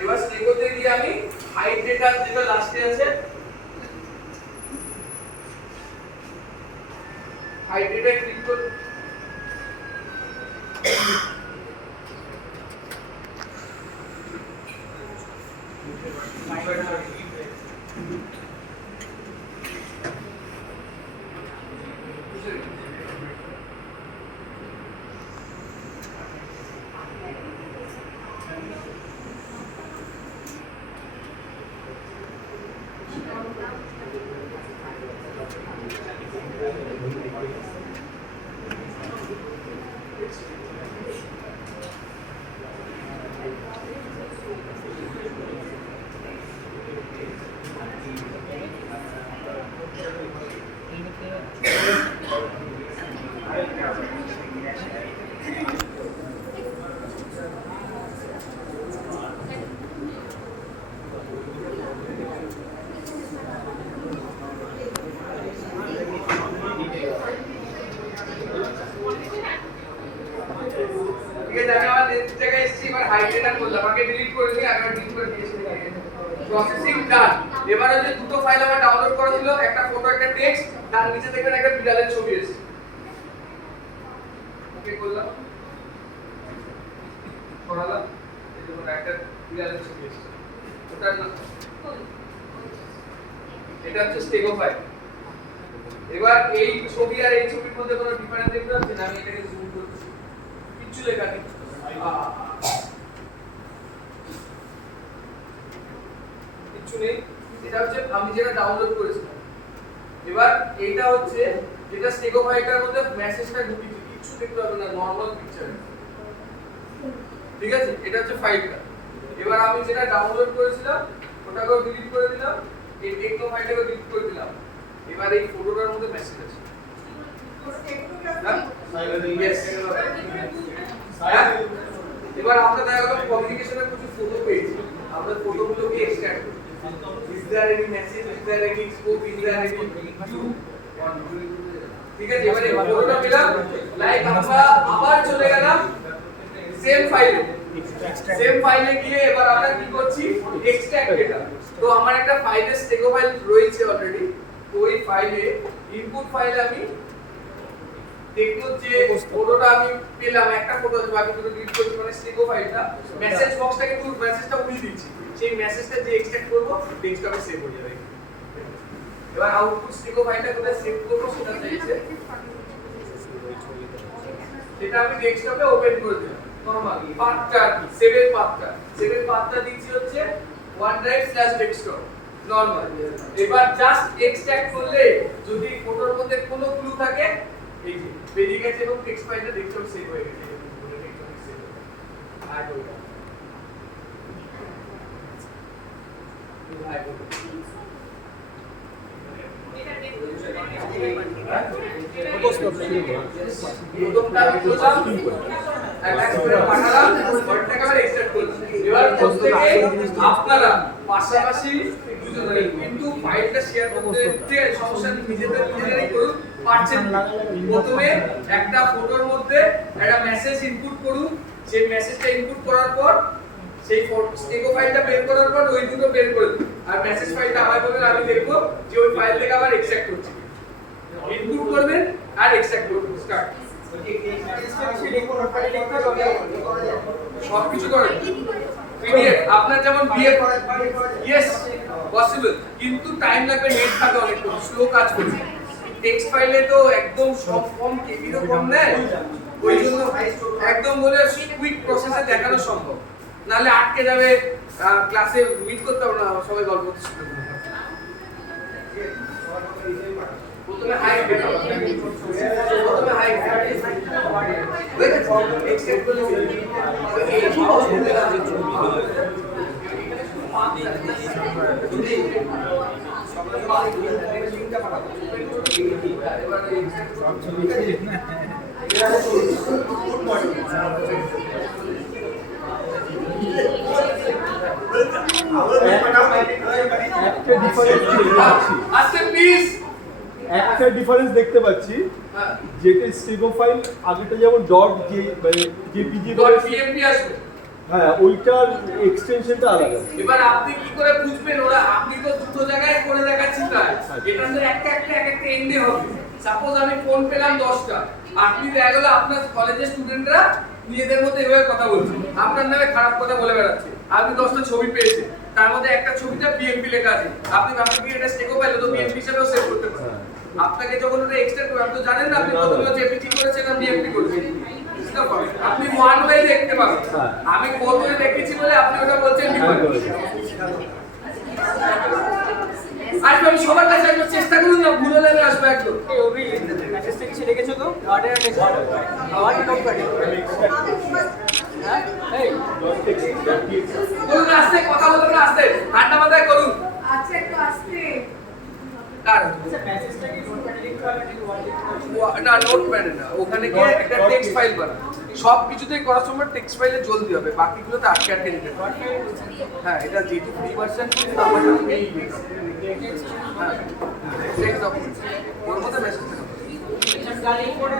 এবার স্টেগোতে গিয়ে আমি হাইট ডেটা যেটা লাস্টে আছে হাইট ডেটা ক্লিক করব প্রসেসিং ডান। এবারে যে দুটো ফাইল আমার ডাউনলোড করা ছিল, একটা ফটো একটা টেক্সট, তার নিচে দেখবেন একটা বিড়ালের ছবি এসেছে। ওকে করলাম, করালাম, এই দেখুন একটা বিড়ালের ছবি এসেছে। ওটার নাম এটা হচ্ছে স্টেগো ফাইল। এবার এই ছবি আর এই ছবির মধ্যে কোনো ডিফারেন্স দেখতে পাচ্ছেন? আমি এটাকে জুম করছি, কিছু লেখা নেই, কিছু নেই। এটা হচ্ছে আমি যেটা ডাউনলোড করেছিলাম। এবার এইটা হচ্ছে যেটা স্টেগো ফাইলটার মধ্যে মেসেজটা ঢুকিয়েছি, কিছু দেখতে হবে না, নরমাল পিকচার। ঠিক আছে, এটা হচ্ছে ফাইলটা। এবার আমি যেটা ডাউনলোড করেছিলাম ওটাকেও ডিলিট করে দিলাম, এই টেকনো ফাইলটাকেও ডিলিট করে দিলাম। এবার এই ফটোটার মধ্যে মেসেজ আছে। এবার আমরা দেখা গেল কমিউনিকেশনের কিছু ফটো পেয়েছি, আমরা ফটোগুলোকে এক্সট্রাক্ট করি। Is there any message? Is there any scope? Is there any view? ঠিক আছে, এবারে ফটোটা পেলাম, লাইক আমরা আবার চলে গেলাম সেম ফাইলে গিয়ে এবার আমরা কি করছি, এক্সট্রাক্ট ডেটা। তো আমার একটা ফাইলে স্টেগো ফাইল রয়েছে অলরেডি, তো ওই ফাইলে ইনপুট ফাইলে আমি দেখো যে ফটোটা আমি পেলাম, একটা ফটো আছে, বাকি দুটো ডিলিট করছি, মানে স্টেগো ফাইলটা মেসেজ বক্সটাকে পুরো মেসেজটা উড়িয়ে দিচ্ছি। সেই মেসেজটা যে এক্সট্রাক্ট করব ডেস্কটপে সেভ হয়ে যাবে। এবার আউটপুট স্টেগো ফাইলটা কোথায় সেভ করব সেটা চাইছে, সেটা আমি ডেস্কটপে ওপেন করে দিলাম। নরমালি পাথটা সেভের পাথটা দিচ্ছি হচ্ছে OneDrive/desktop নরমাল। এবার জাস্ট এক্সট্রাক্ট করলে যদি ফটোর মধ্যে কোনো ক্লু থাকে এই যে বেরিয়ে গেছে এবং টেক্সট ফাইলটা ডেস্কটপে সেভ হয়ে গেছে। আর ওটা আপনারা পাশাপাশি কিন্তু ফাইলটা শেয়ার করতে সমস্যা নিজেরাই করুন, পারছেন না। প্রথমে একটা ফটোর মধ্যে একটা মেসেজ ইনপুট করুন, সেই মেসেজটা ইনপুট করার পর সেই স্টেগো ফাইলটা বের করার পর ওই দুটো বের করে দিন, আর মেসেজ ফাইলটা আবার বলবেন, আমি দেখবো যে ওই ফাইল থেকে আবার এক্সট্রাক্ট করছি। ইনপুট করবেন আর এক্সট্রাক্ট করবেন, স্টার্ট। সবকিছু করেন পিডিএফ আপনার যেমন বিএফ ইয়েস পসিবল, কিন্তু টাইম লাগবে, নেট থাকে অনেক স্লো কাজ করবে। টেক্সট ফাইলে তো একদম সব কম কেবিরও কম নেয়, ওই জন্য একদম বলে কুইক প্রসেসে দেখানো সম্ভব, নাহলে আটকে যাবে, ক্লাসে মিট করতে হবে না, সবাই গল্প করতে শুরু করবে। প্রথমে হাই এক্সেপ্ট করলে এই মাউস বলে আছে লিংকটা পাঠাবো, এবারে এক্সেপ্ট একটা ডিফারেন্স দেখতে পাচ্ছি, যেটা স্টেগো ফাইল আগেটা যেমন ডট জেপিজি ডট পিএমপি আসবে, হ্যাঁ ওইটার এক্সটেনশনটা আলাদা। এবার আপনি কি করে বুঝবেন ওরা আপনি তো দুটো জায়গায় করে দেখাচ্ছি তাই এটা তো একটা এক একটা এন্ডে হবে। সাপোজ আমি ফোন পেলাম 10টা, আপনি দেখা গেল আপনার কলেজের স্টুডেন্টরা নিজেদের মধ্যে এভাবে কথা বলছে, আপনার নামে খারাপ কথা বলে বেড়াচ্ছে, আপনি 10টা ছবি পেয়েছেন, তার মধ্যে একটা ছবিটা বিএমপি লেখা আছে, আপনি ভাবছেন কি এটা স্টেকও পাইলো তো বিএমপি হিসেবেও সেভ করতে পারেন। আপনাকে যখন ওটা এক্সটেন্ড করে আপনি তো জানেন না আপনি কতগুলো জেপিটি করেছেন না বিএমপি করেছেন, বুঝতে পারবেন আপনি ওয়ান ওয়ে দেখতে পাবেন। আমি কোন ওয়ে দেখেছি বলে আপনি ওটা বলছেন ডিফারেন্ট। আসবে আমি সবার কাছে একবার চেষ্টা করুন না, ভুল হলে আমি আসবো একদম। অভি মেসেজটা কিছু লিখেছো তো অর্ডার নেক্সট আওয়াজ কম করে হ্যাঁ এই বলুন আস্তে কথা বলবেন আস্তে ঠান্ডা মাথায় করুন। আচ্ছা একটু আস্তে। কার আচ্ছা মেসেজটা কি নোটপ্যাডে লিখতে হবে নাকি ওয়ার্ডে? না নোটপ্যাডে না, ওখানে গিয়ে একটা টেক্সট ফাইল বানান। সব কিছুতেই করার সময় টেক্সট ফাইলে জলদি হবে, বাকিগুলোতে আটকে আটকে নিতে পারবে। হ্যাঁ এটা যেহেতু ফ্রি ভার্সন কিন্তু আমাদের পেয়ে গেছে। হ্যাঁ টেক্সট ডকুমেন্ট ওর মধ্যে মেসেজ থাকবে। গাড়ি করে